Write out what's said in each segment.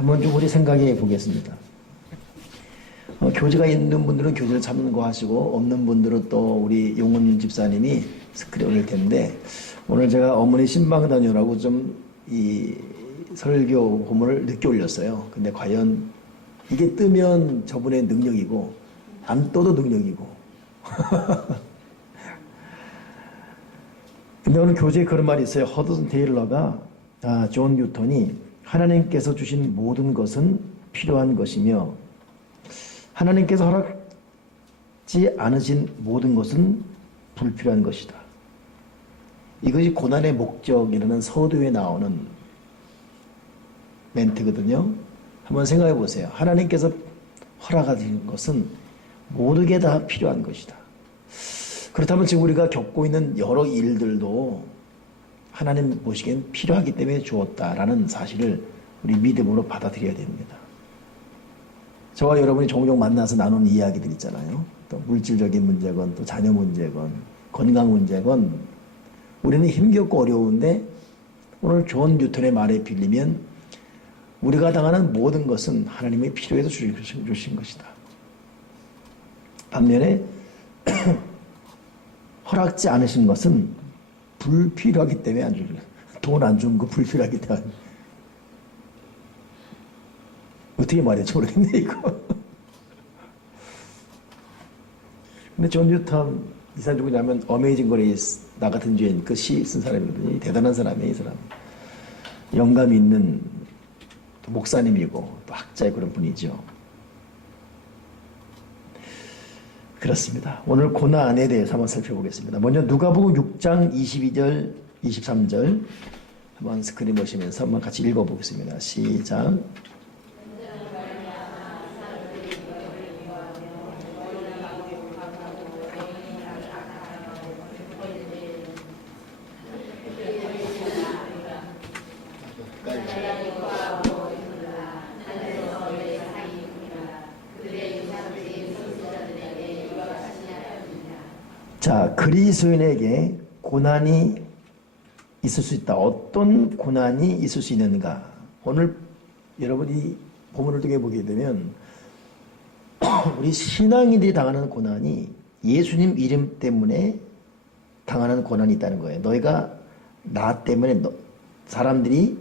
한번 좀 우리 생각해 보겠습니다. 교제가 있는 분들은 교제를 참고하시고 없는 분들은 또 우리 용훈 집사님이 스크린 올릴 텐데, 오늘 제가 어머니 신방 다녀라고 좀 이 설교 본문을 늦게 올렸어요. 근데 과연 이게 뜨면 저분의 능력이고 안 떠도 능력이고 근데 오늘 교재에 그런 말이 있어요. 허드슨 테일러가 존 뉴턴이 하나님께서 주신 모든 것은 필요한 것이며 하나님께서 허락지 않으신 모든 것은 불필요한 것이다. 이것이 고난의 목적이라는 서두에 나오는 멘트거든요. 한번 생각해 보세요. 하나님께서 허락하신 것은 모든 게 다 필요한 것이다. 그렇다면 지금 우리가 겪고 있는 여러 일들도 하나님 보시기엔 필요하기 때문에 주었다라는 사실을 우리 믿음으로 받아들여야 됩니다. 저와 여러분이 종종 만나서 나누는 이야기들 있잖아요. 또 물질적인 문제건 또 자녀 문제건 건강 문제건 우리는 힘겹고 어려운데 오늘 존 뉴턴의 말에 빌리면 우리가 당하는 모든 것은 하나님이 필요해서 주신 것이다. 반면에 허락지 않으신 것은 불필요하기 때문에 안 주는 거예요. 돈 안 주는 거 불필요하기 때문에. 어떻게 말할지 모르겠네 이거. 근데 존 뉴턴 이 사람 누구냐면 어메이징 그레이스 나 같은 죄인 그 시 쓴 사람이거든요. 대단한 사람이에요. 이 사람. 영감 있는 또 목사님이고 또 학자의 그런 분이죠. 그렇습니다. 오늘 고난에 대해서 한번 살펴보겠습니다. 먼저 누가복음 6장 22절 23절 한번 스크린 보시면서 한번 같이 읽어보겠습니다. 시작. 자, 그리스도인에게 고난이 있을 수 있다. 어떤 고난이 있을 수 있는가? 오늘 여러분이 본문을 통해 보게 되면 우리 신앙인들이 당하는 고난이 예수님 이름 때문에 당하는 고난이 있다는 거예요. 너희가 나 때문에 사람들이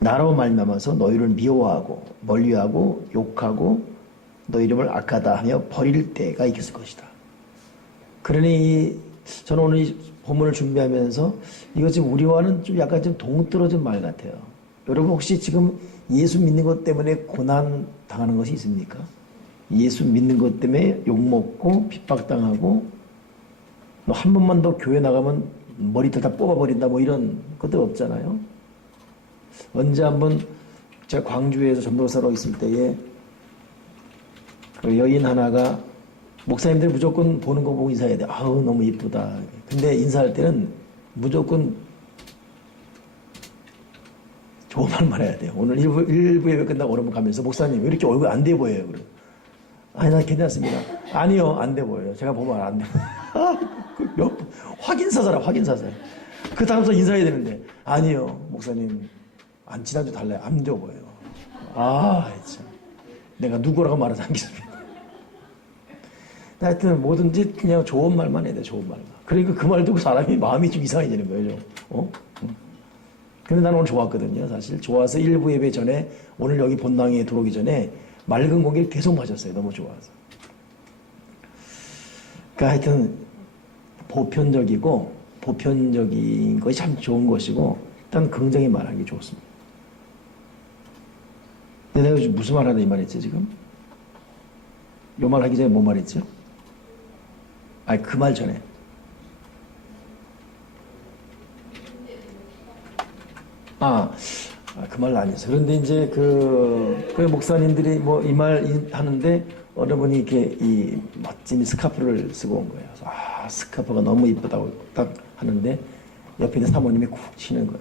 나로 말미암아서 너희를 미워하고 멀리하고 욕하고 너 이름을 악하다 하며 버릴 때가 있을 것이다. 그러니 저는 오늘 이 본문을 준비하면서 이거 지금 우리와는 좀 약간 좀 동떨어진 말 같아요. 여러분 혹시 지금 예수 믿는 것 때문에 고난 당하는 것이 있습니까? 예수 믿는 것 때문에 욕먹고 핍박당하고 너 한 번만 더 교회 나가면 머리털 다 뽑아버린다 뭐 이런 것들 없잖아요. 언제 한번 제가 광주에서 전도사로 있을 때에 그 여인 하나가 목사님들 무조건 보는 거 보고 인사해야 돼. 아우 너무 이쁘다. 근데 인사할 때는 무조건 좋은 말만 해야 돼요. 오늘 일부 예배 끝나고 오늘 가면서 목사님 왜 이렇게 얼굴 안 돼 보여요? 그래. 아니 나 괜찮습니다. 아니요 안 돼 보여요. 제가 보면 안 돼. 확인사사라 확인사사. 그 다음부터 인사해야 되는데 아니요 목사님 안 지난주 달라요. 안 돼 보여요. 아 참. 내가 누구라고 말하지 않겠습니다. 하여튼 뭐든지 그냥 좋은 말만 해야 돼. 좋은 말만. 그러니까 그 말 듣고 사람이 마음이 좀 이상해지는 거예요. 근데 나는 오늘 좋았거든요. 사실 좋아서 일부 예배 전에 오늘 여기 본당에 들어오기 전에 맑은 공기를 계속 마셨어요. 너무 좋아서. 그러니까 하여튼 보편적인 것이 참 좋은 것이고 일단 긍정히 말하기 좋습니다. 근데 내가 무슨 말 하다 이 말했지 지금? 요 말 하기 전에 뭐 말했죠? 아니 그 말 전에 그 말 아니었어요. 그런데 이제 그 목사님들이 뭐 이 말 하는데 어느 분이 이렇게 이 멋진 스카프를 쓰고 온 거예요. 그래서 스카프가 너무 이쁘다고 딱 하는데 옆에 있는 사모님이 쿡 치는 거예요.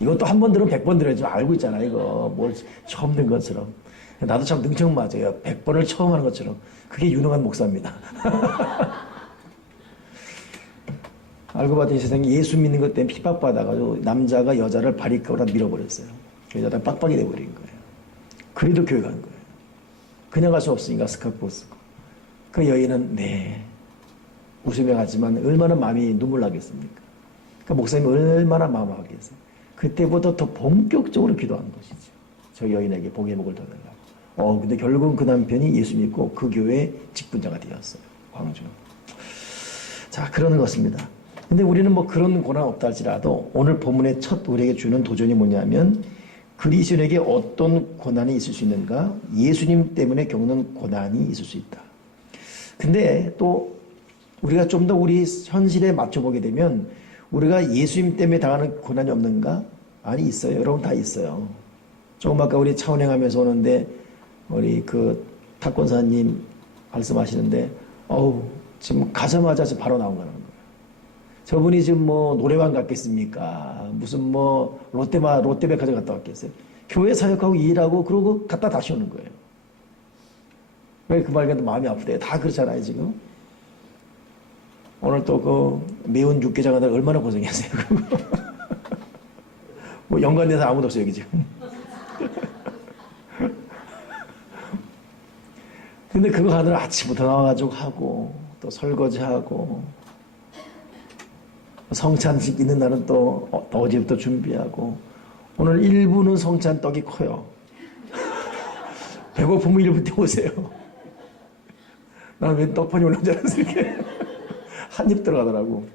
이것도 한 번 들으면 100번 들어야지 알고 있잖아. 이거 뭘 처음 든 것처럼. 나도 참 능청 맞아요. 100번을 처음 하는 것처럼. 그게 유능한 목사입니다. 알고 봤더니 세상에 예수 믿는 것 때문에 핍박받아가지고 남자가 여자를 바리깡으로 밀어버렸어요. 여자가 빡빡이 돼버린 거예요. 그래도 교회 간 거예요. 그냥 갈 수 없으니까 스카프 쓰고. 그 여인은 네 웃으며 갔지만 얼마나 마음이 눈물 나겠습니까? 그 목사님이 얼마나 마음 아프겠어요. 그때보다 더 본격적으로 기도한 것이죠. 저 여인에게 복의 복을 더 달라고. 근데 결국은 그 남편이 예수 믿고 그 교회의 직분자가 되었어요. 광주. 자, 그러는 것입니다. 근데 우리는 뭐 그런 고난 없다 할지라도 오늘 본문의 첫 우리에게 주는 도전이 뭐냐면 그리스도인에게 어떤 고난이 있을 수 있는가? 예수님 때문에 겪는 고난이 있을 수 있다. 근데 또 우리가 좀 더 우리 현실에 맞춰보게 되면 우리가 예수님 때문에 당하는 고난이 없는가? 아니, 있어요. 여러분 다 있어요. 조금 아까 우리 차운행하면서 오는데 우리 그 탁권사님 말씀하시는데 지금 가자마자 바로 나온 거라는 거예요. 저분이 지금 뭐 노래방 갔겠습니까? 무슨 뭐 롯데백화점 갔다 왔겠어요? 교회 사역하고 일하고 그러고 갔다 다시 오는 거예요. 왜 그 말과 마음이 아프대요? 다 그렇잖아요, 지금. 오늘 또 그 매운 육개장 하다가 얼마나 고생했어요. 뭐 연관돼서 아무도 없어요, 여기 지금. 근데 그거 하느라 아침부터 나와가지고 하고 또 설거지하고 성찬식 있는 날은 또 어제부터 준비하고 오늘 일부는 성찬 떡이 커요. 배고프면 일부터 오세요. 나는 왜 떡판이 올라온 줄 알았어 이렇게 한 입 들어가더라고.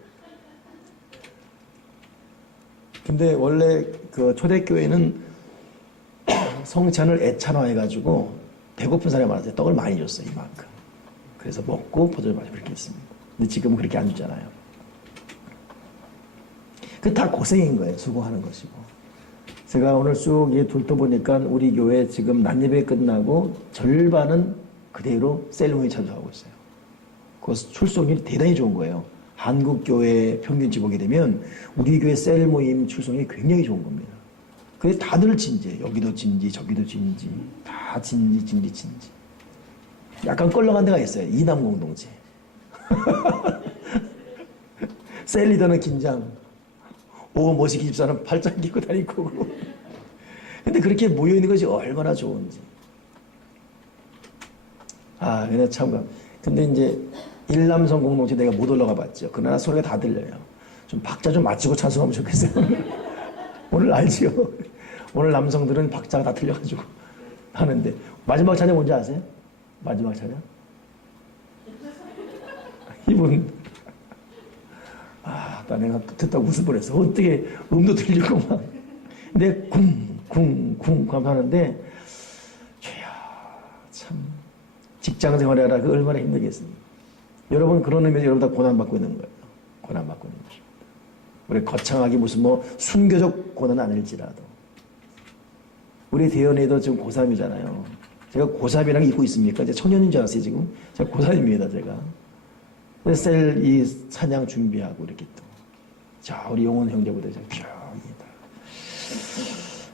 근데 원래 그 초대교회는 성찬을 애찬화해가지고 배고픈 사람이 많았어요. 떡을 많이 줬어요, 이만큼. 그래서 먹고 포도주 마시고 그렇게 했습니다. 근데 지금은 그렇게 안 주잖아요. 그 다 고생인 거예요. 수고하는 것이고. 제가 오늘 쭉 둘러보니까 우리 교회 지금 난예배 끝나고 절반은 그대로 셀모임에 참석하고 있어요. 그 출석률이 대단히 좋은 거예요. 한국 교회 평균치 보게 되면 우리 교회 셀모임 출석률이 굉장히 좋은 겁니다. 그래서 다들 진지해요. 여기도 진지, 저기도 진지, 다 진지. 약간 껄렁한 데가 있어요. 이남 공동체. 셀 리더는 긴장. 모시기 집사는 팔짱 끼고 다니고. 근데 그렇게 모여있는 것이 얼마나 좋은지. 그냥 참. 근데 이제 일남성 공동체 내가 못 올라가 봤죠. 그러나 소리가 다 들려요. 좀 박자 좀 맞추고 찬송하면 좋겠어요. 오늘 알지요? 오늘 남성들은 박자가 다 틀려가지고 하는데 마지막 찬양 뭔지 아세요? 마지막 찬양? 이분 나 내가 듣다가 웃을 뻔했어. 어떻게 음도 들리고 막 근데 쿵쿵쿵 하는데 참 직장 생활하라 그 얼마나 힘들겠습니까? 여러분 그런 의미에서 여러분 다 고난받고 있는 거예요. 고난받고 있는 것입니다. 우리 거창하게 무슨 뭐 순교적 고난은 아닐지라도 우리 대연이도 지금 고3이잖아요. 제가 고3이랑 잊고 있습니까? 이제 청년인 줄 알았어요, 지금. 제가 고3입니다, 제가. 셀 이 찬양 준비하고 이렇게 또. 자, 우리 용원 형제보다 병이다.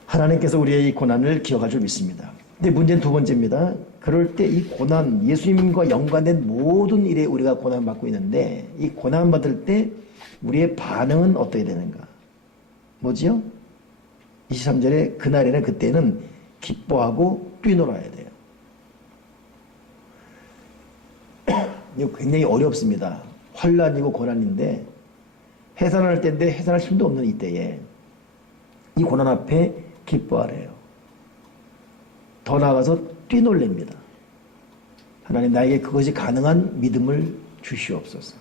하나님께서 우리의 이 고난을 기억할 줄 믿습니다. 근데 문제는 두 번째입니다. 그럴 때 이 고난, 예수님과 연관된 모든 일에 우리가 고난받고 있는데 이 고난받을 때 우리의 반응은 어떻게 되는가? 뭐지요? 23절에 그날에는 그때는 기뻐하고 뛰놀아야 돼요. 이거 굉장히 어렵습니다. 환난이고 고난인데 해산할 때인데 해산할 힘도 없는 이때에 이 고난 앞에 기뻐하래요. 더 나아가서 뛰놀랍니다. 하나님 나에게 그것이 가능한 믿음을 주시옵소서.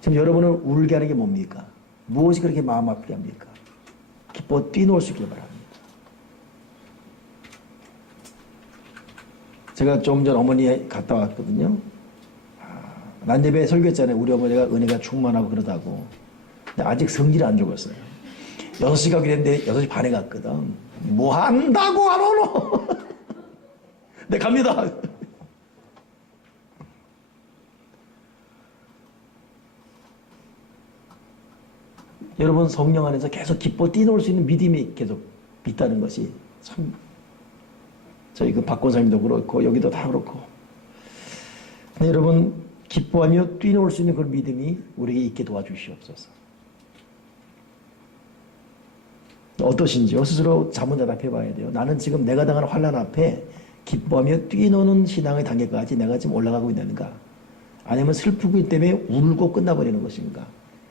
지금 여러분을 울게 하는 게 뭡니까? 무엇이 그렇게 마음 아프게 합니까? 기뻐 뛰놀 수 있길 바랍니다. 제가 좀 전 어머니 갔다 왔거든요. 난예배 설교했잖아요. 우리 어머니가 은혜가 충만하고 그러다고. 근데 아직 성질이 안 죽었어요. 6시 가기로 했는데 6시 반에 갔거든. 뭐 한다고 안 오노? 네, 갑니다. 여러분 성령 안에서 계속 기뻐 뛰놀 수 있는 믿음이 계속 있다는 것이 참 저희 그 박권사님도 그렇고 여기도 다 그렇고 근데 여러분 기뻐하며 뛰놀 수 있는 그런 믿음이 우리에게 있게 도와주시옵소서. 어떠신지요? 스스로 자문자답해 봐야 돼요. 나는 지금 내가 당한 환난 앞에 기뻐하며 뛰노는 신앙의 단계까지 내가 지금 올라가고 있는가? 아니면 슬프기 때문에 울고 끝나버리는 것인가?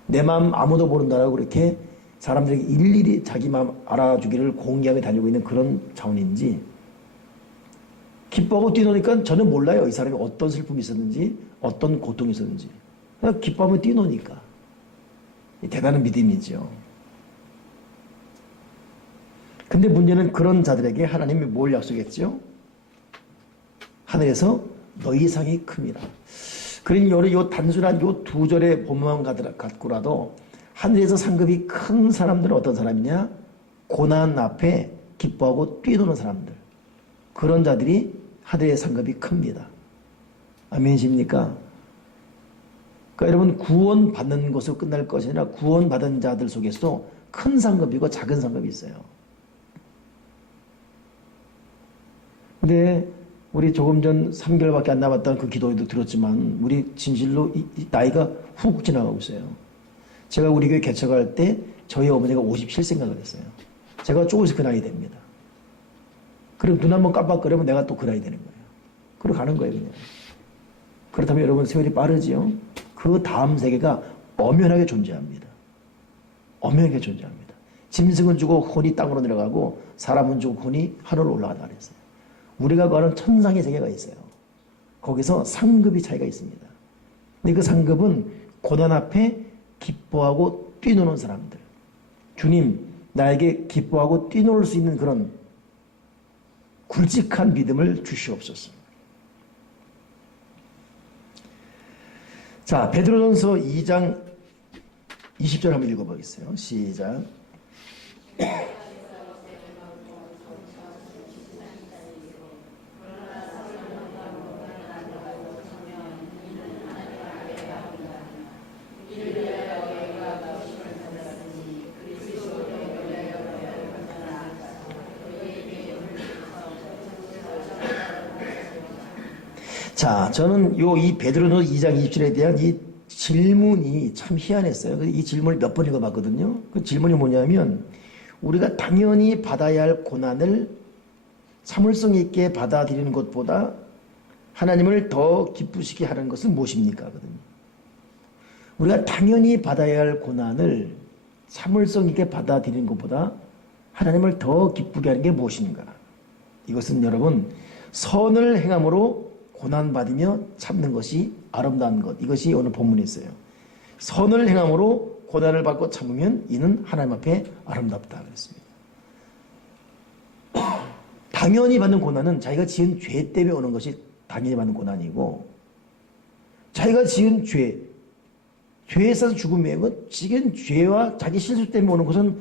내 마음 아무도 모른다라고 그렇게 사람들에게 일일이 자기 마음 알아주기를 공개하게 다니고 있는 그런 차원인지, 기뻐하고 뛰노니까 저는 몰라요. 이 사람이 어떤 슬픔이 있었는지, 어떤 고통이 있었는지. 그냥 기뻐하면 뛰노니까. 대단한 믿음이죠. 근데 문제는 그런 자들에게 하나님이 뭘 약속했죠? 하늘에서 너희 상이 큼이라. 그러니 요 단순한 요 두 절의 본문만 갖고라도 하늘에서 상급이 큰 사람들은 어떤 사람이냐? 고난 앞에 기뻐하고 뛰노는 사람들. 그런 자들이 하늘의 상급이 큽니다. 아멘이십니까? 그러니까 여러분, 구원 받는 것으로 끝날 것이 아니라 구원 받은 자들 속에서도 큰 상급이고 작은 상급이 있어요. 근데 우리 조금 전 3개월밖에 안 남았다는 그 기도에도 들었지만 우리 진실로 나이가 훅 지나가고 있어요. 제가 우리 교회 개척할 때 저희 어머니가 57생각을 했어요. 제가 조금씩 그 나이 됩니다. 그럼 눈 한번 깜빡거리면 내가 또 그 나이 되는 거예요. 그러고 가는 거예요, 그냥. 그렇다면 여러분, 세월이 빠르지요? 그 다음 세계가 엄연하게 존재합니다. 엄연하게 존재합니다. 짐승은 주고 혼이 땅으로 내려가고 사람은 주고 혼이 하늘로 올라가다 그랬어요. 우리가 가는 천상의 세계가 있어요. 거기서 상급이 차이가 있습니다. 근데 그 상급은 고난 앞에 기뻐하고 뛰노는 사람들. 주님, 나에게 기뻐하고 뛰놀 수 있는 그런 굵직한 믿음을 주시옵소서. 자, 베드로전서 2장 20절 한번 읽어보겠어요. 시작. 자, 저는 이 베드로전서 2장 27에 대한 이 질문이 참 희한했어요. 이 질문을 몇 번 읽어봤거든요. 그 질문이 뭐냐면, 우리가 당연히 받아야 할 고난을 참을성 있게 받아들이는 것보다 하나님을 더 기쁘시게 하는 것은 무엇입니까? 거든요. 우리가 당연히 받아야 할 고난을 참을성 있게 받아들이는 것보다 하나님을 더 기쁘게 하는 게 무엇인가? 이것은 여러분, 선을 행함으로 고난받으며 참는 것이 아름다운 것. 이것이 오늘 본문에 있어요. 선을 행함으로 고난을 받고 참으면 이는 하나님 앞에 아름답다 그랬습니다. 당연히 받는 고난은 자기가 지은 죄 때문에 오는 것이 당연히 받는 고난이고, 자기가 지은 죄에 있어서 죽음이고 지은 죄와 자기 실수 때문에 오는 것은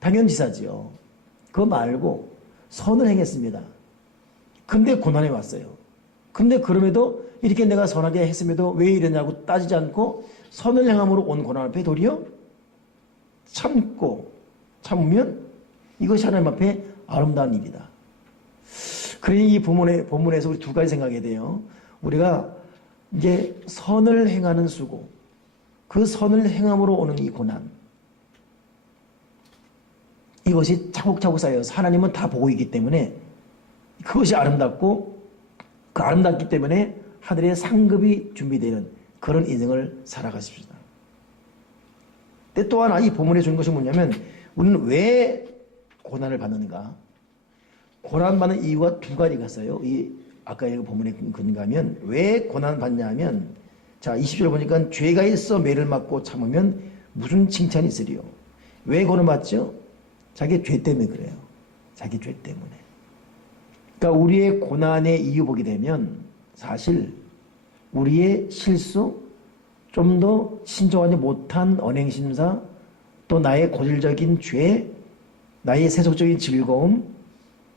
당연지사지요. 그거 말고 선을 행했습니다. 근데 고난이 왔어요. 근데 그럼에도 이렇게 내가 선하게 했음에도 왜 이러냐고 따지지 않고 선을 행함으로 온 고난 앞에 도리어 참으면 이것이 하나님 앞에 아름다운 일이다. 그러니 이 본문에서 우리 두 가지 생각해야 돼요. 우리가 이제 선을 행하는 수고, 그 선을 행함으로 오는 이 고난, 이것이 차곡차곡 쌓여서 하나님은 다 보고 있기 때문에 그것이 아름답고, 그 아름답기 때문에 하늘의 상급이 준비되는 그런 인생을 살아가십시다. 근데 또 하나 이 본문에 주는 것이 뭐냐면, 우리는 왜 고난을 받는가? 고난받는 이유가 두 가지가 있어요. 아까 이 본문에 근거하면 왜 고난 받냐 하면, 자 20절 보니까 죄가 있어 매를 맞고 참으면 무슨 칭찬이 있으리요. 왜 고난 받죠? 자기 죄 때문에 그래요. 자기 죄 때문에. 그러니까 우리의 고난의 이유 보게 되면 사실 우리의 실수, 좀 더 신중하지 못한 언행심사, 또 나의 고질적인 죄, 나의 세속적인 즐거움,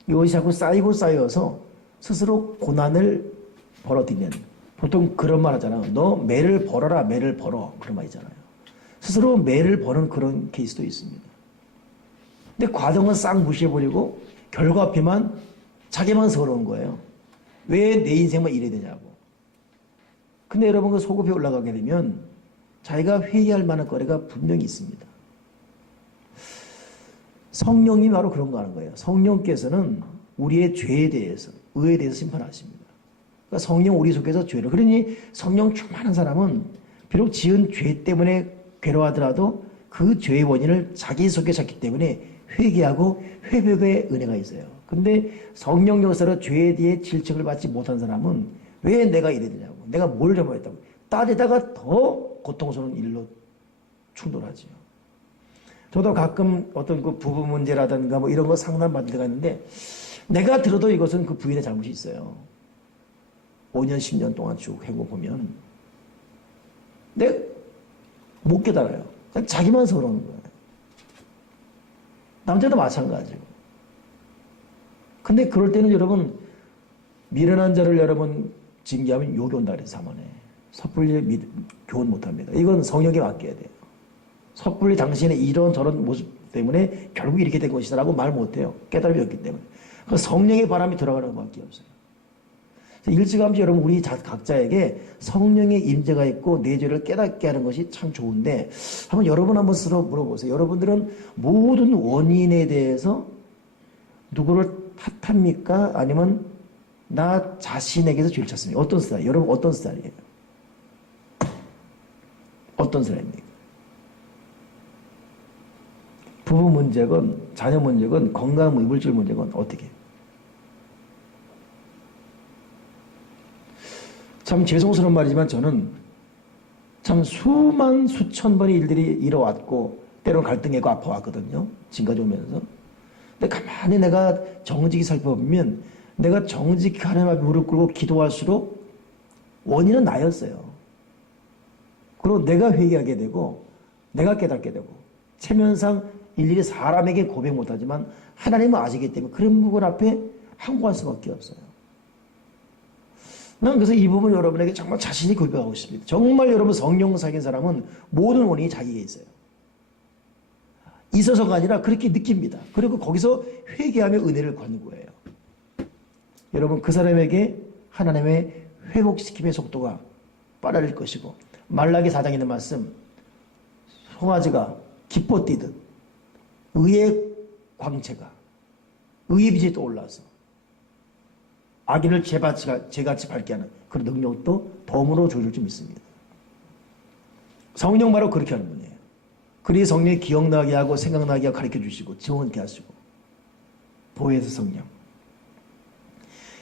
이것이 자꾸 쌓여서 스스로 고난을 벌어들이는, 보통 그런 말 하잖아요. 너 매를 벌어라, 매를 벌어. 그런 말 있잖아요. 스스로 매를 버는 그런 케이스도 있습니다. 근데 과정은 싹 무시해버리고 결과 앞에만 자기만 서러운 거예요. 왜 내 인생만 이래야 되냐고. 근데 여러분, 그 소급이 올라가게 되면 자기가 회개할 만한 거리가 분명히 있습니다. 성령이 바로 그런 거 하는 거예요. 성령께서는 우리의 죄에 대해서, 의에 대해서 심판하십니다. 그러니까 성령 우리 속에서 죄를. 그러니 성령 충만한 사람은 비록 지은 죄 때문에 괴로워하더라도 그 죄의 원인을 자기 속에 찾기 때문에 회개하고 회복의 은혜가 있어요. 근데 성령 역사로 죄에 대해 질책을 받지 못한 사람은 왜 내가 이래 되냐고, 내가 뭘 잘못했다고 딸에다가 더 고통스러운 일로 충돌하지요. 저도 가끔 어떤 그 부부 문제라든가 뭐 이런 거 상담받을 때가 있는데 내가 들어도 이것은 그 부인의 잘못이 있어요. 5년, 10년 동안 쭉 해보면 내가 못 깨달아요. 그냥 자기만 서러운 거예요. 남자도 마찬가지고. 근데 그럴 때는 여러분, 미련한 자를 여러분 징계하면 욕이 온다 그래서 3원에 섣불리 교훈 못합니다. 이건 성령에 맡겨야 돼요. 섣불리 당신의 이런 저런 모습 때문에 결국 이렇게 된 것이다 라고 말 못해요. 깨달음이 없기 때문에. 그 성령의 바람이 들어가는 것밖에 없어요. 일찌감치 여러분 우리 각자에게 성령의 임재가 있고 내 죄를 깨닫게 하는 것이 참 좋은데 한번 여러분 한번 스스로 물어보세요. 여러분들은 모든 원인에 대해서 누구를 탓합니까? 아니면 나 자신에게서 죄를 찾습니까? 어떤 스타일? 여러분 어떤 스타일이에요? 어떤 사람입니까? 부부 문제건 자녀 문제건 건강 이물질 문제건 어떻게? 참 죄송스러운 말이지만 저는 참 수천 번의 일들이 일어왔고 때로는 갈등하고 아파왔거든요. 지금까지 오면서. 근데 가만히 내가 정직히 살펴보면 내가 정직히 하나님 앞에 무릎 꿇고 기도할수록 원인은 나였어요. 그리고 내가 회개하게 되고 내가 깨닫게 되고 체면상 일일이 사람에게 고백 못하지만 하나님은 아시기 때문에 그런 부분 앞에 항구할 수밖에 없어요. 난 그래서 이 부분 여러분에게 정말 자신이 고백하고 싶습니다. 정말 여러분 성령 사귄 사람은 모든 원인이 자기에게 있어요. 있어서가 아니라 그렇게 느낍니다. 그리고 거기서 회개하며 은혜를 받는 거예요. 여러분 그 사람에게 하나님의 회복시킴의 속도가 빨라질 것이고 말라기 4장에 있는 말씀 송아지가 기뻐 뛰듯 의의 광채가 의의 빛이 떠올라서 악인을 죄같이 밝게 하는 그런 능력도 덤으로 주어질 줄 믿습니다. 성령 바로 그렇게 하는 분이에요. 그리 성령이 기억나게 하고 생각나게 하고 가르쳐 주시고 지원케 하시고 보혜사 성령.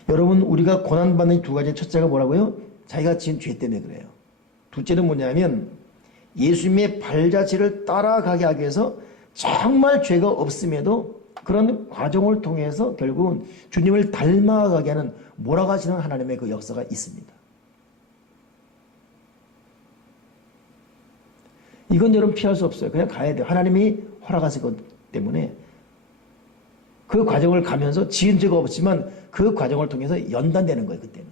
여러분 우리가 고난받는 두 가지 첫째가 뭐라고요? 자기가 지은 죄 때문에 그래요. 둘째는 뭐냐면 예수님의 발자취를 따라가게 하기 위해서 정말 죄가 없음에도 그런 과정을 통해서 결국은 주님을 닮아가게 하는 몰아가시는 하나님의 그 역사가 있습니다. 이건 여러분 피할 수 없어요. 그냥 가야 돼요. 하나님이 허락하신 것 때문에 그 과정을 가면서 지은 죄가 없지만 그 과정을 통해서 연단되는 거예요. 그때는.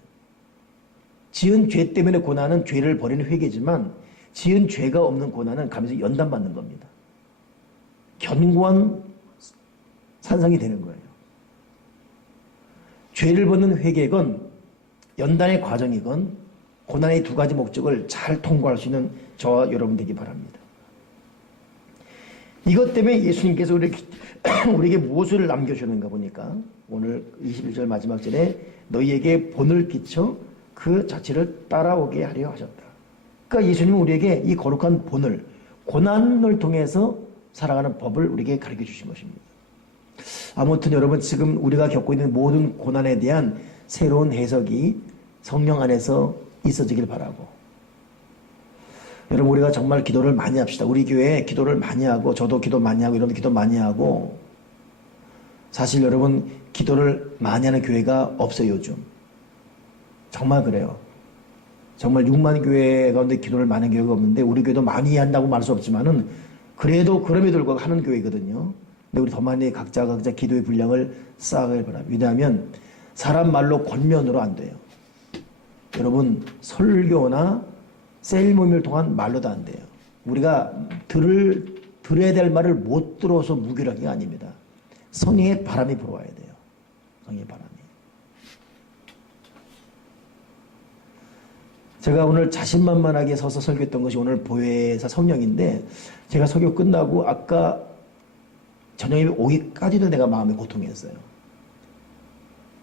지은 죄 때문에 고난은 죄를 버리는 회개지만 지은 죄가 없는 고난은 가면서 연단받는 겁니다. 견고한 산성이 되는 거예요. 죄를 벗는 회개건 연단의 과정이건 고난의 두 가지 목적을 잘 통과할 수 있는 저와 여러분 되기 바랍니다. 이것 때문에 예수님께서 우리에게 무엇을 남겨주는가 보니까 오늘 21절 마지막 절에 너희에게 본을 끼쳐 그 자체를 따라오게 하려 하셨다. 그러니까 예수님은 우리에게 이 거룩한 본을 고난을 통해서 살아가는 법을 우리에게 가르쳐 주신 것입니다. 아무튼 여러분 지금 우리가 겪고 있는 모든 고난에 대한 새로운 해석이 성령 안에서 있어지길 바라고 여러분 우리가 정말 기도를 많이 합시다. 우리 교회에 기도를 많이 하고 저도 기도 많이 하고 이런 기도 많이 하고 사실 여러분 기도를 많이 하는 교회가 없어요. 요즘 정말 그래요. 정말 6만 교회 가운데 기도를 많이 하는 교회가 없는데 우리 교회도 많이 한다고 말할 수 없지만은 그래도 그럼에도 불구하고 하는 교회거든요. 근데 우리 더 많이 각자 기도의 분량을 쌓아가길 바랍니다. 왜냐하면 사람 말로 권면으로 안 돼요. 여러분 설교나 셀모임을 통한 말로도 안 돼요. 우리가 들어야 될 말을 못 들어서 무기력한 게 아닙니다. 성령의 바람이 불어와야 돼요. 성령의 바람이. 제가 오늘 자신만만하게 서서 설교했던 것이 오늘 보혜사 성령인데 제가 설교 끝나고 아까 전염이 오기까지도 내가 마음에 고통이었어요.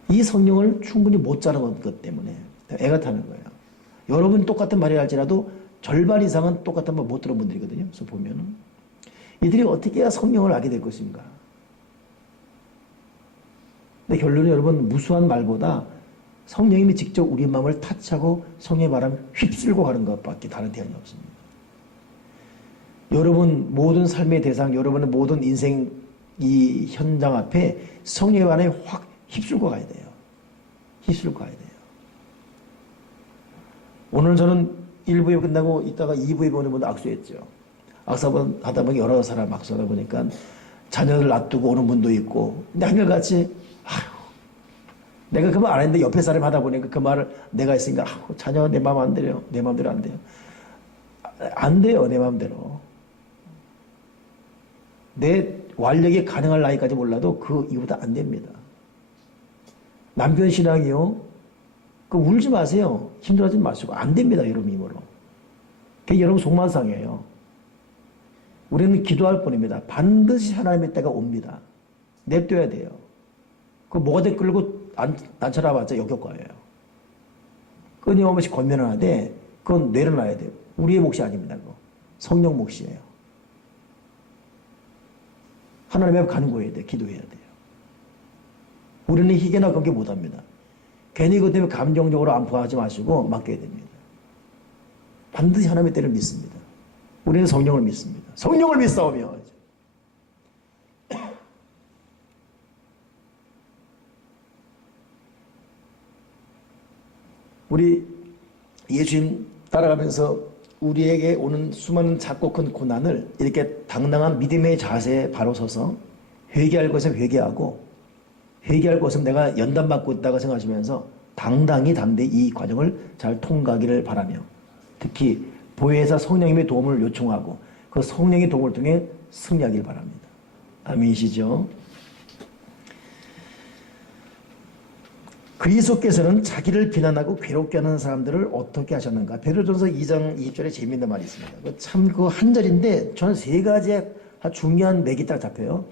이 성령을 충분히 못 자는 것 때문에 애가 타는 거예요. 여러분이 똑같은 말을 할지라도 절반 이상은 똑같은 말 못 들은 분들이거든요. 그래서 보면은 이들이 어떻게 해야 성령을 알게 될 것인가. 근데 결론은 여러분, 무수한 말보다 성령님이 직접 우리 마음을 타치하고 성령의 바람을 휩쓸고 가는 것밖에 다른 대안이 없습니다. 여러분 모든 삶의 대상, 여러분의 모든 인생 이 현장 앞에 성령의 바람이 확 휩쓸고 가야 돼요. 휩쓸고 가야 돼요. 오늘 저는 1부에 끝나고 있다가 2부에 보는 분들 악수했죠. 악수하다 보니 여러 사람 악수하다 보니까 자녀를 놔두고 오는 분도 있고, 근데 한결같이 내가 그 말 안 했는데 옆에 사람이 하다 보니까 그 말을 내가 했으니까 자녀 내 마음 안 돼요. 내 마음대로 안 돼요. 안 돼요. 내 마음대로. 내 완력이 가능할 나이까지 몰라도 그 이후보다 안 됩니다. 남편 신앙이요. 그 울지 마세요. 힘들어하지 마시고. 안 됩니다. 여러분 힘으로. 그게 여러분 속만상이에요. 우리는 기도할 뿐입니다. 반드시 하나님의 때가 옵니다. 냅둬야 돼요. 그 뭐가 돼 끌고 안 쳐다봤자 역효과예요. 끊임없이 권면을 하되 그건 내려놔야 돼요. 우리의 몫이 아닙니다. 그거. 성령 몫이에요. 하나님 앞에 간구해야 돼요. 기도해야 돼요. 우리는 희게나 그렇게 못합니다. 괜히 그것 때문에 감정적으로 안포하지 마시고 맡겨야 됩니다. 반드시 하나님의 때를 믿습니다. 우리는 성령을 믿습니다. 성령을 믿사오며 우리 예수님 따라가면서 우리에게 오는 수많은 작고 큰 고난을 이렇게 당당한 믿음의 자세에 바로 서서 회개할 것은 회개하고 회개할 것은 내가 연단받고 있다고 생각하시면서 당당히 담대히 이 과정을 잘 통과하기를 바라며, 특히 보혜사 성령님의 도움을 요청하고 그 성령의 도움을 통해 승리하기를 바랍니다. 아멘이시죠? 그리스도께서는 자기를 비난하고 괴롭게 하는 사람들을 어떻게 하셨는가? 베드로전서 2장 20절에 재미있는 말이 있습니다. 참 그 한 절인데 저는 세 가지의 중요한 맥이 딱 잡혀요.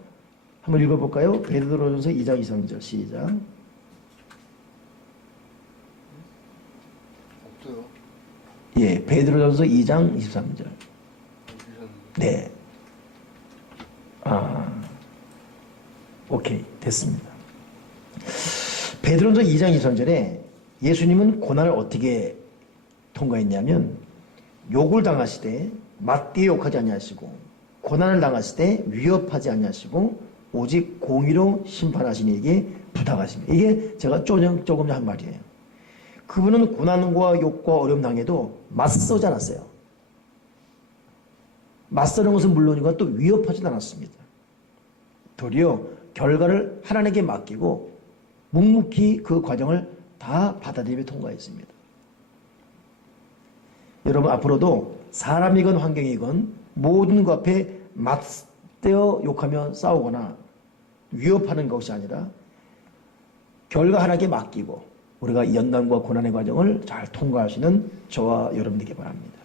한번 읽어볼까요? 베드로전서 2장 23절 시작. 없어요. 예, 베드로전서 2장 23절. 네. 오케이, 됐습니다. 베드로전서 2장 23절에 예수님은 고난을 어떻게 통과했냐면, 욕을 당하시되 맞게 욕하지 아니하시고 고난을 당하실 때 위협하지 아니하시고 오직 공의로 심판하시는 이에게 부탁하십니다. 이게 제가 조금 한 말이에요. 그분은 고난과 욕과 어려움 당해도 맞서지 않았어요. 맞서는 것은 물론이고 또 위협하지 않았습니다. 도리어 결과를 하나님께 맡기고 묵묵히 그 과정을 다 받아들이며 통과했습니다. 여러분 앞으로도 사람이건 환경이건 모든 것 앞에 맞대어 욕하며 싸우거나 위협하는 것이 아니라 결과 하나님께 맡기고 우리가 연단과 고난의 과정을 잘 통과하시는 저와 여러분들께 바랍니다.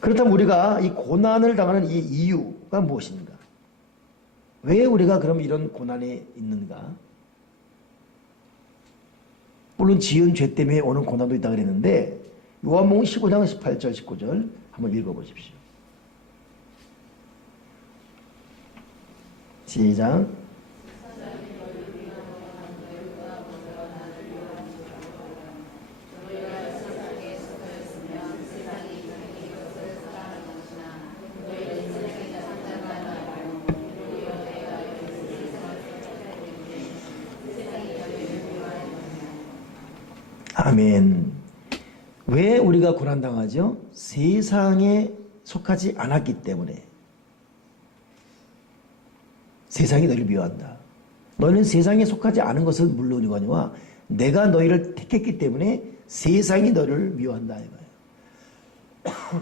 그렇다면 우리가 이 고난을 당하는 이 이유가 무엇인가? 왜 우리가 그럼 이런 고난이 있는가? 물론 지은 죄 때문에 오는 고난도 있다고 그랬는데 요한복음 15장 18절 19절 한번 읽어보십시오. 시작. 아멘. 왜 우리가 고난당하죠? 세상에 속하지 않았기 때문에. 세상이 너희를 미워한다. 너희는 세상에 속하지 않은 것은 물론이거니와 내가 너희를 택했기 때문에 세상이 너희를 미워한다 이거예요.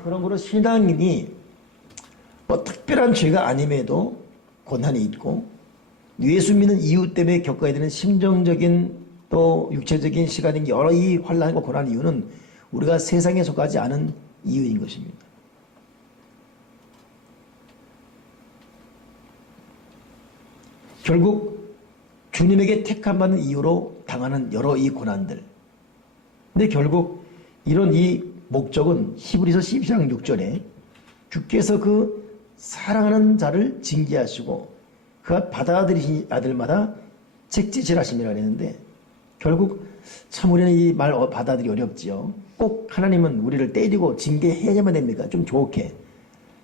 그런 거로 신앙인이 뭐 특별한 죄가 아님에도 고난이 있고 예수 믿는 이유 때문에 겪어야 되는 심정적인 또 육체적인 시간인 여러 이 환난과 고난 이유는 우리가 세상에 속하지 않은 이유인 것입니다. 결국 주님에게 택함받는 이유로 당하는 여러 이 고난들. 근데 결국 이런 이 목적은 히브리서 12장 6절에 주께서 그 사랑하는 자를 징계하시고 그가 받아들이신 아들마다 책지질하심이라 했는데 결국 참 우리는 이 말 받아들이기 어렵지요. 꼭 하나님은 우리를 때리고 징계해야만 됩니까? 좀 좋게.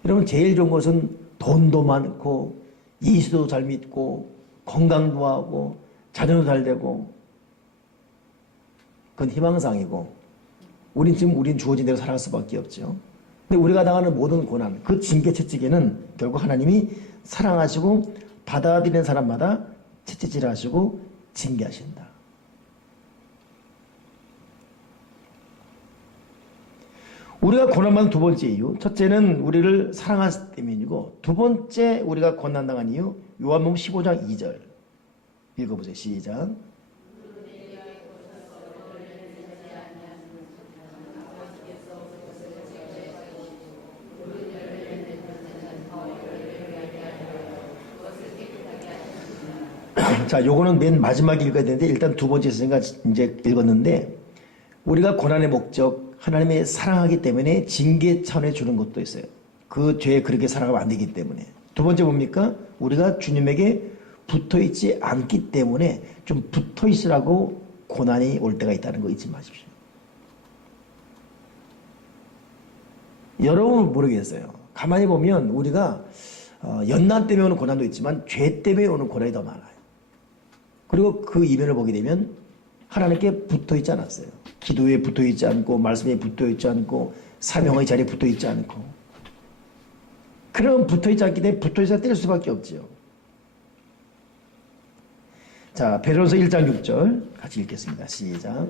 여러분 제일 좋은 것은 돈도 많고 예수도 잘 믿고 건강도 하고 자녀도 잘 되고 그건 희망상이고 우린 주어진 대로 살아갈 수밖에 없죠. 근데 우리가 당하는 모든 고난, 그 징계 채찍에는 결국 하나님이 사랑하시고 받아들이는 사람마다 채찍질하시고 징계하신다. 우리가 고난받는 두 번째 이유, 첫째는 우리를 사랑하기 때문이고 두 번째 우리가 고난당한 이유, 요한복음 15장 2절 읽어보세요. 시작. 자, 요거는 맨 마지막에 읽어야 되는데 일단 두 번째 제가 이제 읽었는데 우리가 고난의 목적 하나님의 사랑하기 때문에 징계 차원에 주는 것도 있어요. 그 죄에 그렇게 살아가면 안 되기 때문에. 두 번째 뭡니까? 우리가 주님에게 붙어있지 않기 때문에 좀 붙어있으라고 고난이 올 때가 있다는 거 잊지 마십시오. 여러분 모르겠어요. 가만히 보면 우리가 연난 때문에 오는 고난도 있지만 죄 때문에 오는 고난이 더 많아요. 그리고 그 이면을 보게 되면 하나님께 붙어있지 않았어요. 기도에 붙어있지 않고 말씀에 붙어있지 않고 사명의 자리에 붙어있지 않고 그럼 붙어있지 않기 때문에 붙어있어야 때릴 수밖에 없지요. 자, 베드로서 1장 6절 같이 읽겠습니다. 시작.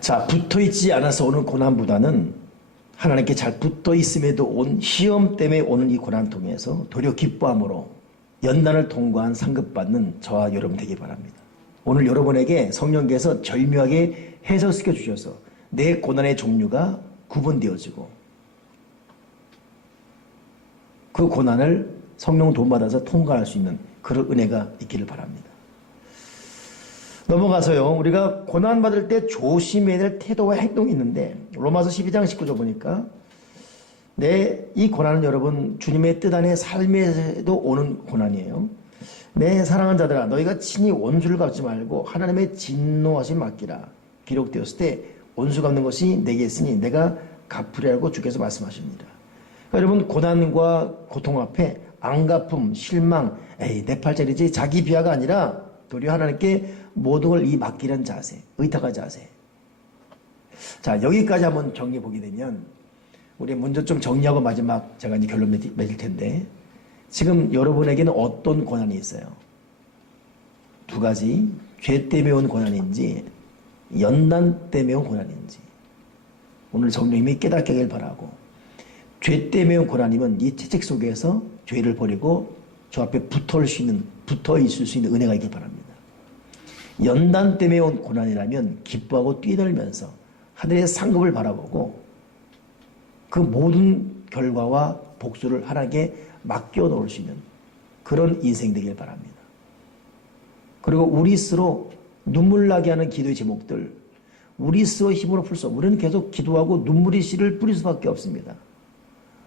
자, 붙어있지 않아서 오는 고난보다는 하나님께 잘 붙어있음에도 온 시험 때문에 오는 이 고난 통해서 도리어 기뻐함으로 연단을 통과한 상급받는 저와 여러분 되기 바랍니다. 오늘 여러분에게 성령께서 절묘하게 해석시켜 주셔서 내 고난의 종류가 구분되어지고 그 고난을 성령 도움받아서 통과할 수 있는 그런 은혜가 있기를 바랍니다. 넘어가서요. 우리가 고난받을 때 조심해야 될 태도와 행동이 있는데 로마서 12장 19절 보니까 이 고난은 여러분 주님의 뜻 안에 삶에도 오는 고난이에요. 내 사랑하는 자들아 너희가 친히 원수를 갚지 말고 하나님의 진노하심 맡기라. 기록되었을 때 원수 갚는 것이 내게 있으니 내가 갚으리라고 주께서 말씀하십니다. 그러니까 여러분 고난과 고통 앞에 안갚음, 실망, 내 팔자리지 자기 비하가 아니라 도리어 하나님께 모든 걸 맡기는 자세, 의탁한 자세. 자, 여기까지 한번 정리해 보게 되면 우리 먼저 좀 정리하고 마지막 제가 이제 결론 맺을 텐데 지금 여러분에게는 어떤 고난이 있어요? 두 가지, 죄 때문에 온 고난인지 연단 때문에 온 고난인지 오늘 성령님이 깨닫게 하길 바라고 죄 때문에 온 고난이면 이 채찍 속에서 죄를 버리고 저 앞에 붙어 있을 수 있는 은혜가 있길 바랍니다. 연단 때문에 온 고난이라면 기뻐하고 뛰놀면서 하늘의 상급을 바라보고 그 모든 결과와 복수를 하나님께 맡겨 놓을 수 있는 그런 인생 되길 바랍니다. 그리고 우리 스스로 눈물 나게 하는 기도의 제목들 우리 스스로 힘으로 풀 수 없고 우리는 계속 기도하고 눈물의 씨를 뿌릴 수밖에 없습니다.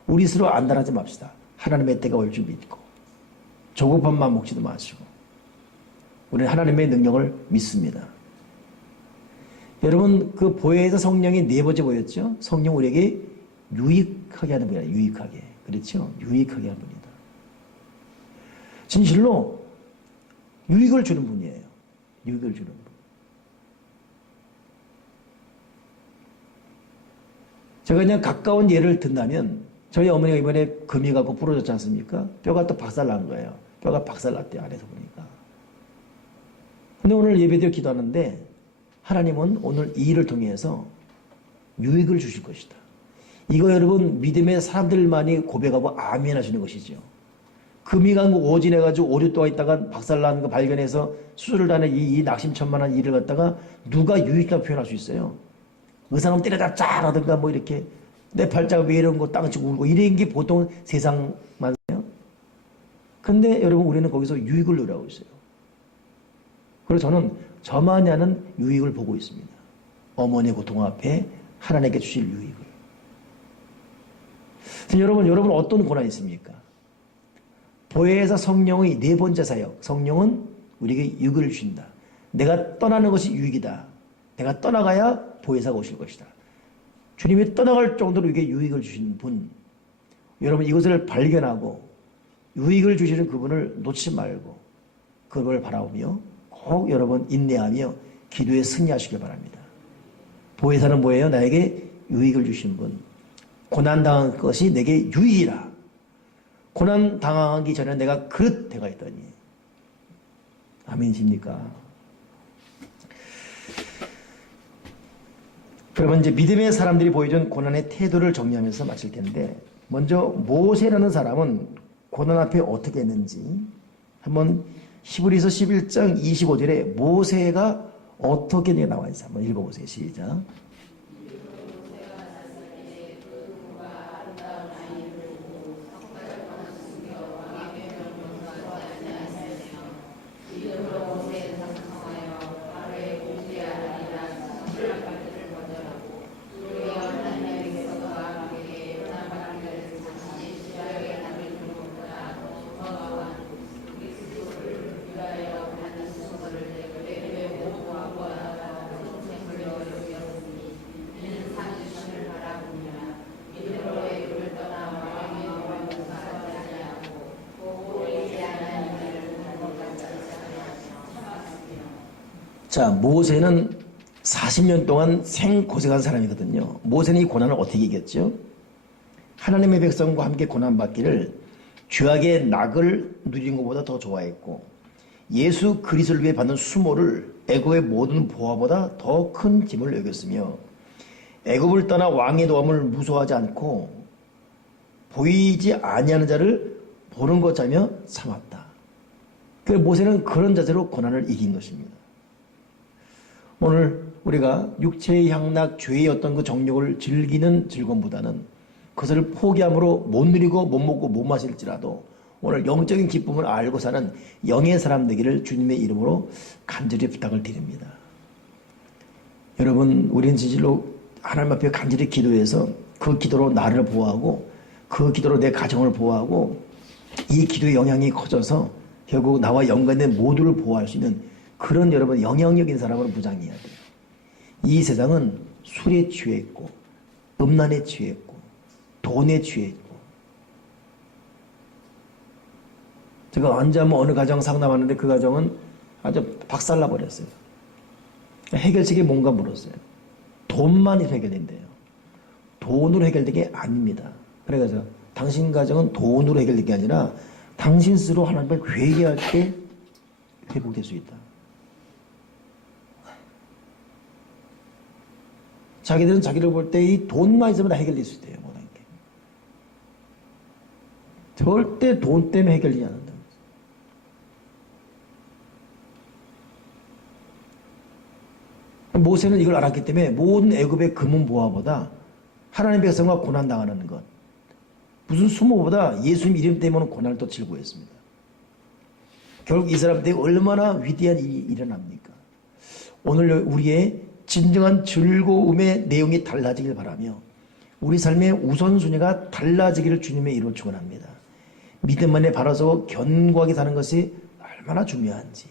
우리 스스로 안달하지 맙시다. 하나님의 때가 올 줄 믿고 조급한 마음 먹지도 마시고 우리는 하나님의 능력을 믿습니다. 여러분 그 보혜에서 성령이 네 번째 보였죠? 성령 우리에게 유익하게 하는 분이다. 유익하게. 그렇죠? 유익하게 하는 분이다. 진실로 유익을 주는 분이에요. 유익을 주는 분. 제가 그냥 가까운 예를 든다면 저희 어머니가 이번에 금이 갖고 부러졌지 않습니까? 뼈가 또 박살난 거예요. 뼈가 박살났대요. 안에서 보니까. 근데 오늘 예배드려 기도하는데 하나님은 오늘 이 일을 통해서 유익을 주실 것이다. 이거 여러분 믿음의 사람들만이 고백하고 아멘 하시는 것이죠. 금이 간 거 오진해가지고 5, 6 동안 있다가 박살나는 거 발견해서 수술을 다는 이 낙심천만한 일을 갖다가 누가 유익이라고 표현할 수 있어요? 의사는 때려잡자 하든가 뭐 이렇게 내 팔자가 왜 이런 거 땅을 치고 울고 이런 게 보통 세상만요. 근데 여러분 우리는 거기서 유익을 누리고 있어요. 그래서 저는 저만이 아는 유익을 보고 있습니다. 어머니의 고통 앞에 하나님께 주실 유익을. 여러분 어떤 고난이 있습니까? 보혜사 성령의 네 번째 사역. 성령은 우리에게 유익을 주신다. 내가 떠나는 것이 유익이다. 내가 떠나가야 보혜사가 오실 것이다. 주님이 떠나갈 정도로 이게 유익을 주신 분. 여러분 이것을 발견하고 유익을 주시는 그분을 놓치지 말고 그걸 바라보며 꼭 여러분 인내하며 기도에 승리하시길 바랍니다. 보혜사는 뭐예요? 나에게 유익을 주신 분. 고난당한 것이 내게 유익이라. 고난당하기 전에 내가 그릇 되가 있더니. 아멘이십니까? 그러면 이제 믿음의 사람들이 보여준 고난의 태도를 정리하면서 마칠 텐데, 먼저 모세라는 사람은 고난 앞에 어떻게 했는지 한번 히브리서 11장 25절에 모세가 어떻게 나와 있어요. 한번 읽어보세요. 시작. 자, 모세는 40년 동안 생고생한 사람이거든요. 모세는 이 고난을 어떻게 이겼죠? 하나님의 백성과 함께 고난받기를 죄악의 낙을 누리는 것보다 더 좋아했고, 예수 그리스도를 위해 받는 수모를 애굽의 모든 보화보다 더 큰 짐을 여겼으며, 애굽을 떠나 왕의 도함을 무서워하지 않고 보이지 아니하는 자를 보는 것 자며 참았다. 그 모세는 그런 자세로 고난을 이긴 것입니다. 오늘 우리가 육체의 향락, 죄의 어떤 그 정욕을 즐기는 즐거움보다는 그것을 포기함으로 못 누리고 못 먹고 못 마실지라도 오늘 영적인 기쁨을 알고 사는 영의 사람 되기를 주님의 이름으로 간절히 부탁을 드립니다. 여러분, 우리는 진실로 하나님 앞에 간절히 기도해서 그 기도로 나를 보호하고 그 기도로 내 가정을 보호하고 이 기도의 영향이 커져서 결국 나와 연관된 모두를 보호할 수 있는 그런 여러분 영향력인 사람으로 무장해야 돼요. 이 세상은 술에 취했고 음란에 취했고 돈에 취했고, 제가 언제 한번 어느 가정 상담하는데 그 가정은 아주 박살나 버렸어요. 해결책이 뭔가 물었어요. 돈만 해결된대요. 돈으로 해결된 게 아닙니다. 그래서 당신 가정은 돈으로 해결된 게 아니라 당신 스스로 하나님을 회개할 때 회복될 수 있다. 자기들은 자기를 볼 때 이 돈만 있으면 다 해결될 수 있대요. 모든 게. 절대 돈 때문에 해결되지 않는다. 모세는 이걸 알았기 때문에 모든 애굽의 금은 보화보다 하나님의 백성과 고난당하는 것, 무슨 수모보다 예수님 이름 때문에 고난을 더 즐거워했습니다. 결국 이 사람들이 얼마나 위대한 일이 일어납니까? 오늘 우리의 진정한 즐거움의 내용이 달라지길 바라며 우리 삶의 우선순위가 달라지기를 주님의 이름으로 축원합니다. 믿음 안에 바라서 견고하게 사는 것이 얼마나 중요한지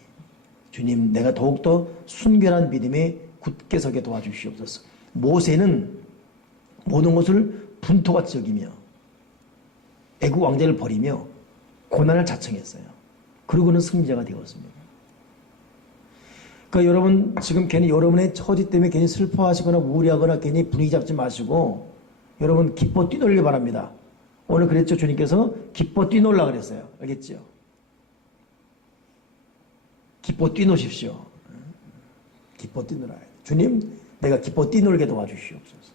주님, 내가 더욱더 순결한 믿음에 굳게 서게 도와주시옵소서. 모세는 모든 것을 분토같이 여기며 애국 왕자를 버리며 고난을 자청했어요. 그러고는 승리자가 되었습니다. 그러니까 여러분 지금 괜히 여러분의 처지 때문에 괜히 슬퍼하시거나 우울해하거나 괜히 분위기 잡지 마시고 여러분 기뻐 뛰놀기 바랍니다. 오늘 그랬죠. 주님께서 기뻐 뛰놀라 그랬어요. 알겠죠? 기뻐 뛰노십시오. 기뻐 뛰놀아야 돼. 주님, 내가 기뻐 뛰놀게 도와주시옵소서.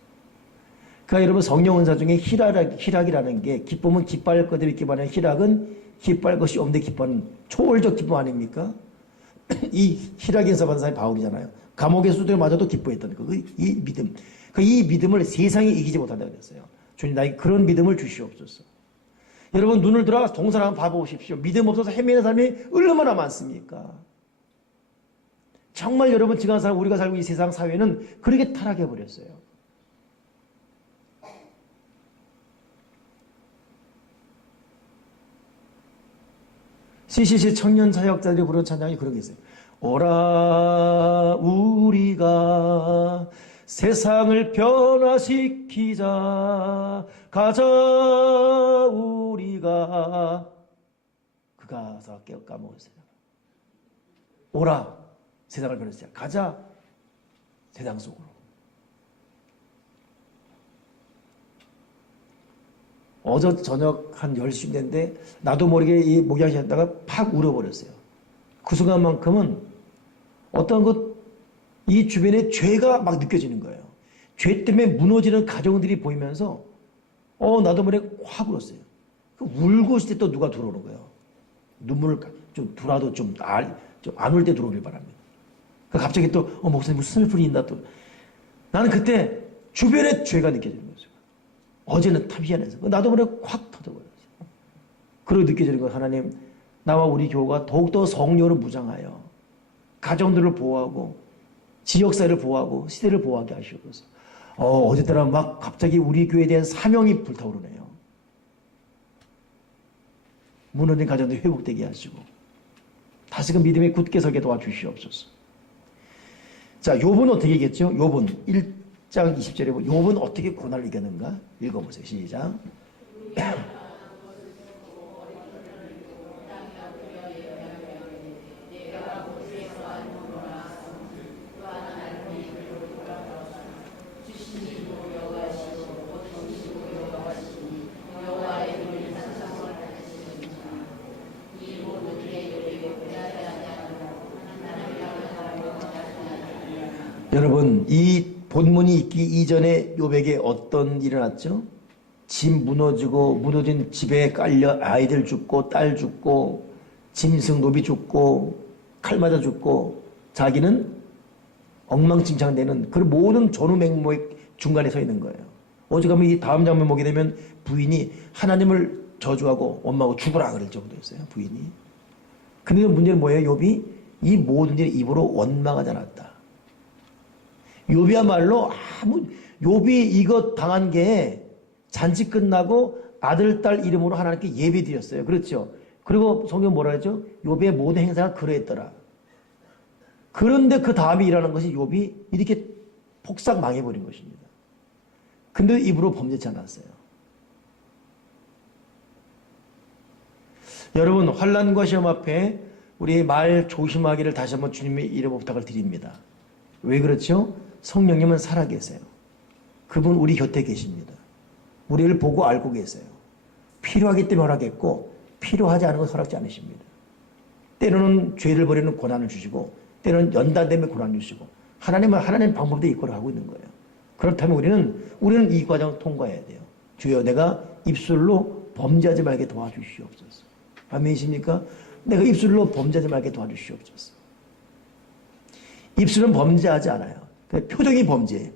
그러니까 여러분 성령 은사 중에 희락이라는 게 기쁨은 기뻐할 것들이 있기 바라는 희락은 기뻐할 것이 없는데 기뻐하는 초월적 기쁨 아닙니까? 이 희락의 은사 받은 사람이 바울이잖아요. 감옥에 쏟아마저도 기뻐했다는 거. 이 믿음. 이 믿음을 세상이 이기지 못한다고 그랬어요. 주님 나에게 그런 믿음을 주시옵소서. 여러분 눈을 들어 동산 한번 봐보십시오. 믿음 없어서 헤매는 사람이 얼마나 많습니까? 정말 여러분 지금 우리가 살고 이 세상 사회는 그렇게 타락해버렸어요. CCC 청년 사역자들이 부르는 찬양이 그런 게 있어요. 오라 우리가 세상을 변화시키자 가자 우리가 그 가사 까먹었어요. 오라 세상을 변화시키자 가자 세상 속으로. 어제 저녁 한 10시 됐는데 나도 모르게 이 목양실 했다가 팍 울어버렸어요. 그 순간만큼은 어떤 이 주변에 죄가 막 느껴지는 거예요. 죄 때문에 무너지는 가정들이 보이면서 나도 모르게 확 울었어요. 울고 있을 때 또 누가 들어오는 거예요. 눈물을 좀 두라도 좀 안 울 때 들어오길 바랍니다. 갑자기 또 목사님 무슨 슬픈 일이 있나 또. 나는 그때 주변에 죄가 느껴지는 거죠. 어제는 탑이안에서 나도 모르게 확 터져버렸어요. 그러고 느껴지는 거 하나님 나와 우리 교회가 더욱더 성령으로 무장하여 가정들을 보호하고 지역사회를 보호하고 시대를 보호하게 하시옵소서. 어제따라 막 갑자기 우리 교회에 대한 사명이 불타오르네요. 무너진 가정들 회복되게 하시고 다시금 믿음에 굳게 서게 도와주시옵소서. 자, 욥은 어떻게 얘기했죠? 욥은 1장 20절에 보면 욥은 어떻게 고난을 이겼는가? 읽어보세요. 시작. 여러분 이 본문이 있기 이전에 욥에게 어떤 일이 일어났죠? 집 무너지고 무너진 집에 깔려 아이들 죽고 딸 죽고 짐승 노비 죽고 칼 맞아 죽고 자기는 엉망진창되는 그 모든 전후맹모의 중간에 서 있는 거예요. 오죽하면 이 다음 장면 보게 되면 부인이 하나님을 저주하고 원망하고 죽으라 그럴 정도였어요. 부인이. 근데 문제는 뭐예요? 욥이 이 모든 일을 입으로 원망하지 않았다. 욥이야말로 욥이 이거 당한 게 잔치 끝나고 아들 딸 이름으로 하나님께 예배 드렸어요. 그렇죠? 그리고 성경 뭐라 했죠? 욥의 모든 행사가 그러했더라. 그런데 그 다음에 일어나는 것이 욥이 이렇게 폭삭 망해버린 것입니다. 근데 입으로 범죄치 않았어요. 여러분 환난과 시험 앞에 우리 말 조심하기를 다시 한번 주님의 이름으로 부탁을 드립니다. 왜 그렇죠? 성령님은 살아계세요. 그분 우리 곁에 계십니다. 우리를 보고 알고 계세요. 필요하기 때문에 허락했고 필요하지 않은 건 허락지 않으십니다. 때로는 죄를 버리는 고난을 주시고 때로는 연단됨의 고난을 주시고 하나님은 하나님 방법대로 이끌어 가고 있는 거예요. 그렇다면 우리는 이 과정을 통과해야 돼요. 주여 내가 입술로 범죄하지 말게 도와주시옵소서. 아멘이십니까? 내가 입술로 범죄하지 말게 도와주시옵소서. 입술은 범죄하지 않아요. 표정이 범죄예요.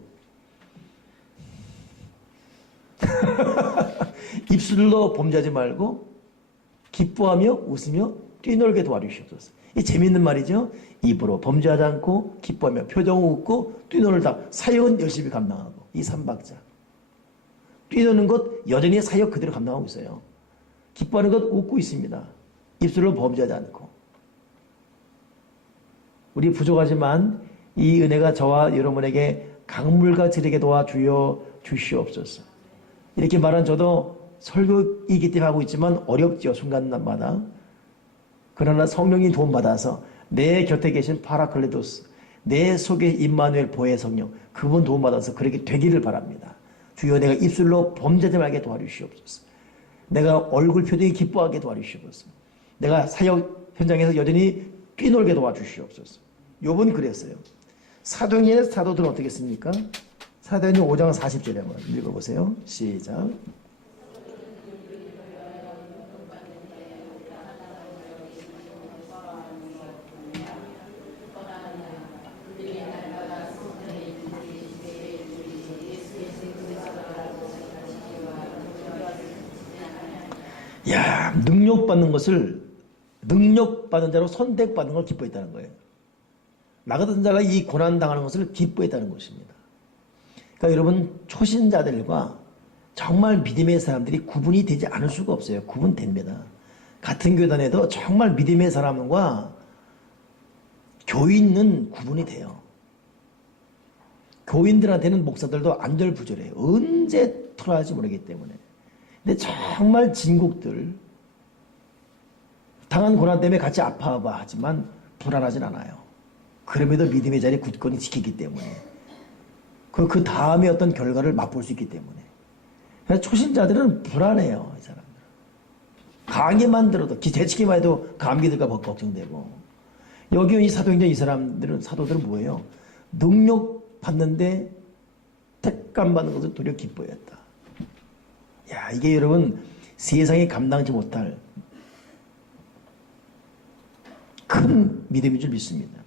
입술로 범죄하지 말고 기뻐하며 웃으며 뛰놀게 도와주시옵소서. 이 재미있는 말이죠. 입으로 범죄하지 않고 기뻐하며 표정 웃고 뛰노는다. 사역은 열심히 감당하고 이 3박자. 뛰노는 것 여전히 사역 그대로 감당하고 있어요. 기뻐하는 것 웃고 있습니다. 입술로 범죄하지 않고. 우리 부족하지만 이 은혜가 저와 여러분에게 강물과 지르게 도와주여 주시옵소서. 이렇게 말한 저도 설교이기 때문에 하고 있지만 어렵죠. 순간마다. 그러나 성령이 도움받아서 내 곁에 계신 파라클레도스, 내 속에 임마누엘 보혜 성령, 그분 도움받아서 그렇게 되기를 바랍니다. 주여 내가 입술로 범죄하지 말게 도와주시옵소서. 내가 얼굴 표정이 기뻐하게 도와주시옵소서. 내가 사역 현장에서 여전히 뛰놀게 도와주시옵소서. 욥은 그랬어요. 사도행전의 사도들은 어떻게 했습니까? 사도행전 5장 40절에 한번 읽어보세요. 시작. 야, 능력받는 자로 선택받는 걸 기뻐했다는 거예요. 나 같은 자가 이 고난당하는 것을 기뻐했다는 것입니다. 그러니까 여러분, 초신자들과 정말 믿음의 사람들이 구분이 되지 않을 수가 없어요. 구분됩니다. 같은 교단에도 정말 믿음의 사람과 교인은 구분이 돼요. 교인들한테는 목사들도 안절부절해요. 언제 털어할지 모르기 때문에. 근데 정말 진국들, 당한 고난 때문에 같이 아파하지만 불안하진 않아요. 그럼에도 믿음의 자리 굳건히 지키기 때문에. 그 다음에 어떤 결과를 맛볼 수 있기 때문에. 그래서 초신자들은 불안해요, 이 사람들은. 감기만 들어도, 재치기만 해도 감기 들까 걱정되고. 여기 이 사도행전 이 사도들은 뭐예요? 능력 받는데 택감 받는 것을 도리어 기뻐했다. 야, 이게 여러분, 세상이 감당하지 못할 큰 믿음인 줄 믿습니다.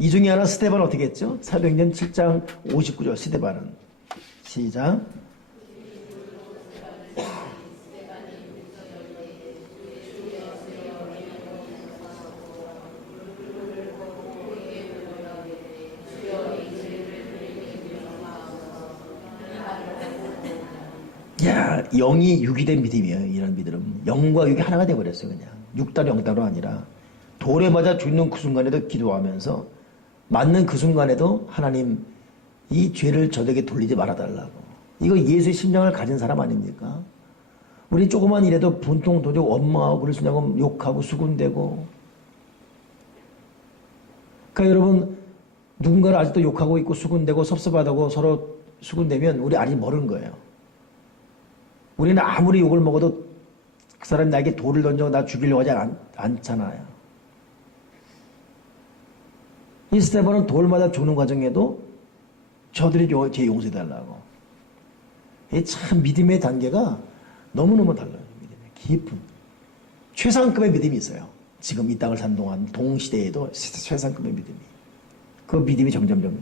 이 중에 하나 스데반 어떻게 했죠? 사도행전 7장 59절 스데반은 시작. 야, 영이 육이 된 믿음이에요. 이런 믿음은 영과 육이 하나가 돼버렸어요. 그냥 6단 0단으로 아니라 돌에 맞아 죽는 그 순간에도 기도하면서 맞는 그 순간에도 하나님 이 죄를 저에게 돌리지 말아달라고. 이거 예수의 심정을 가진 사람 아닙니까? 우리 조그만 일에도 분통 도적 원망하고 그럴 수 있냐고 욕하고 수군대고. 그러니까 여러분, 누군가를 아직도 욕하고 있고 수군대고 섭섭하다고 서로 수군대면 우리 아직 모르는 거예요. 우리는 아무리 욕을 먹어도 그 사람이 나에게 돌을 던져 나 죽이려고 하지 않잖아요. 이 스테반은 돌마다 죽는 과정에도 저들이 제 용서해달라고. 이 참 믿음의 단계가 너무너무 달라요. 믿음의 깊은 최상급의 믿음이 있어요. 지금 이 땅을 산 동안 동시대에도 최상급의 믿음이. 그 믿음이 점점점.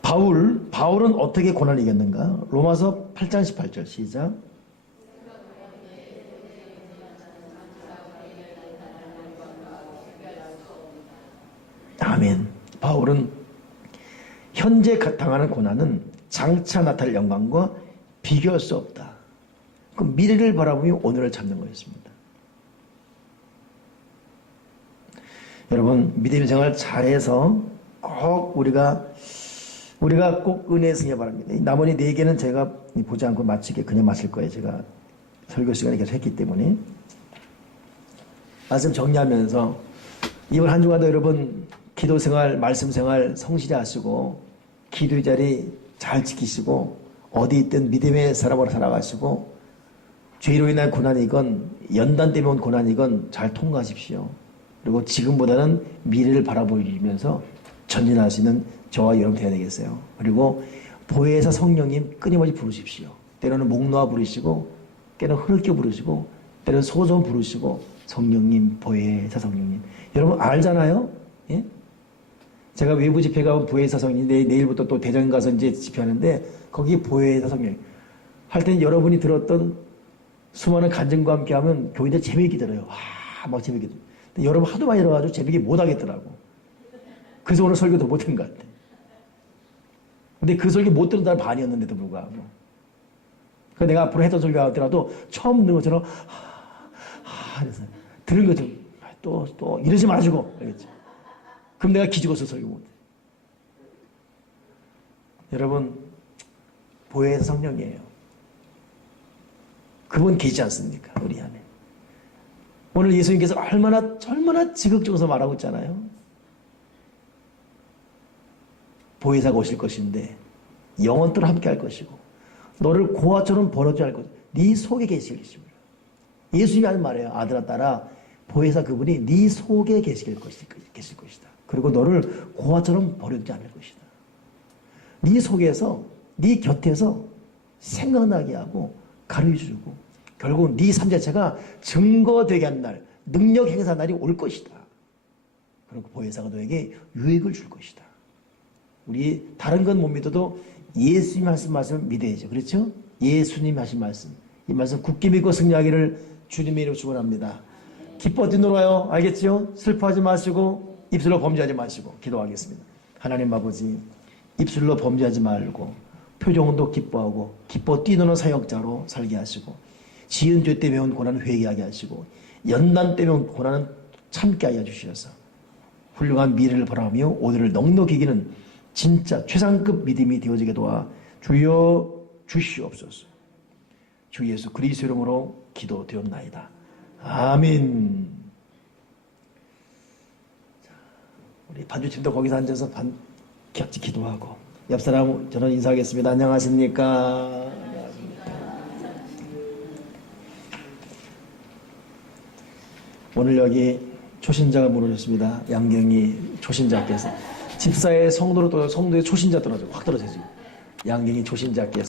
바울은 어떻게 고난을 이겼는가? 로마서 8장 18절 시작. 아멘. 바울은 현재 당하는 고난은 장차 나타날 영광과 비교할 수 없다. 그 미래를 바라보며 오늘을 찾는 거였습니다. 여러분, 믿음의 생활 잘해서 꼭 우리가 꼭 은혜의 승에 바랍니다. 나머지 4개는 제가 보지 않고 마치게 그냥 마칠 거예요. 제가 설교 시간에 계속 했기 때문에. 말씀 정리하면서 이번 한 주간도 여러분 기도 생활, 말씀 생활 성실히 하시고 기도의 자리 잘 지키시고 어디 있든 믿음의 사람으로 살아가시고 죄로 인한 고난이건 연단 때문에 온 고난이건 잘 통과하십시오. 그리고 지금보다는 미래를 바라보시면서 전진하시는 저와 여러분 되어야 되겠어요. 그리고 보혜사 성령님 끊임없이 부르십시오. 때로는 목 놓아 부르시고 때로는 흐르게 부르시고 때로는 소선 부르시고 성령님, 보혜사 성령님. 여러분 알잖아요? 예? 제가 외부 집회 가면 보혜사 성령님, 내일부터 또 대전 가서 이제 집회하는데 거기 보혜사 성령님 할 때는 여러분이 들었던 수많은 간증과 함께 하면 교인들 재미있게 들어요. 와, 막 재미있게 들어요. 근데 여러분 하도 많이 들어가지고 재미있게 못 하겠더라고. 그래서 오늘 설교 더 못한 것 같아. 근데 그 설교 못 들은 사람 반이었는데도 불구하고. 그 내가 앞으로 했던 설교 하더라도 처음 듣는 것처럼 그래서 들은 것처럼 또 이러지 마시고 알겠지? 그럼 내가 기죽어서 설교 못해. 여러분 보혜사 성령이에요. 그분 계시지 않습니까? 우리 안에. 오늘 예수님께서 얼마나 지극적으로 말하고 있잖아요. 보혜사가 오실 것인데 영원토록 함께 할 것이고 너를 고아처럼 벌어줘야 할 것이고 네 속에 계실 것입니다. 예수님이 하는 말이에요. 아들아 딸아 보혜사 그분이 네 속에 계실 것이다. 그리고 너를 고아처럼 버려두지 않을 것이다. 네 속에서, 네 곁에서 생각나게 하고 가르쳐주고 결국 네 삶 자체가 증거되게 하는 날, 능력 행사 날이 올 것이다. 그리고 보혜사가 너에게 유익을 줄 것이다. 우리 다른 건 못 믿어도 예수님 하신 말씀을 믿어야죠. 그렇죠? 예수님 하신 말씀. 이 말씀 굳게 믿고 승리하기를 주님의 이름으로 축원합니다. 기뻐 뛰놀아요. 알겠죠? 슬퍼하지 마시고 입술로 범죄하지 마시고 기도하겠습니다. 하나님 아버지, 입술로 범죄하지 말고 표정도 기뻐하고 기뻐 뛰노는 사역자로 살게 하시고 지은 죄 때문에 온 고난을 회개하게 하시고 연단 때문에 온 고난은 참게 하여 주시어서 훌륭한 미래를 바라보며 오늘을 넉넉히 이기는 진짜 최상급 믿음이 되어지게 도와 주여 주시옵소서. 주 예수 그리스도 이름으로 기도드렸나이다. 아멘. 우리 반주팀도 거기서 앉아서 같이 기도하고 옆 사람 저는 인사하겠습니다. 안녕하십니까? 오늘 여기 초신자가 무너졌습니다. 양경이 초신자께서 집사의 성도로 또 성도의 초신자 떨어지고 확 떨어져지고 양경이 초신자께서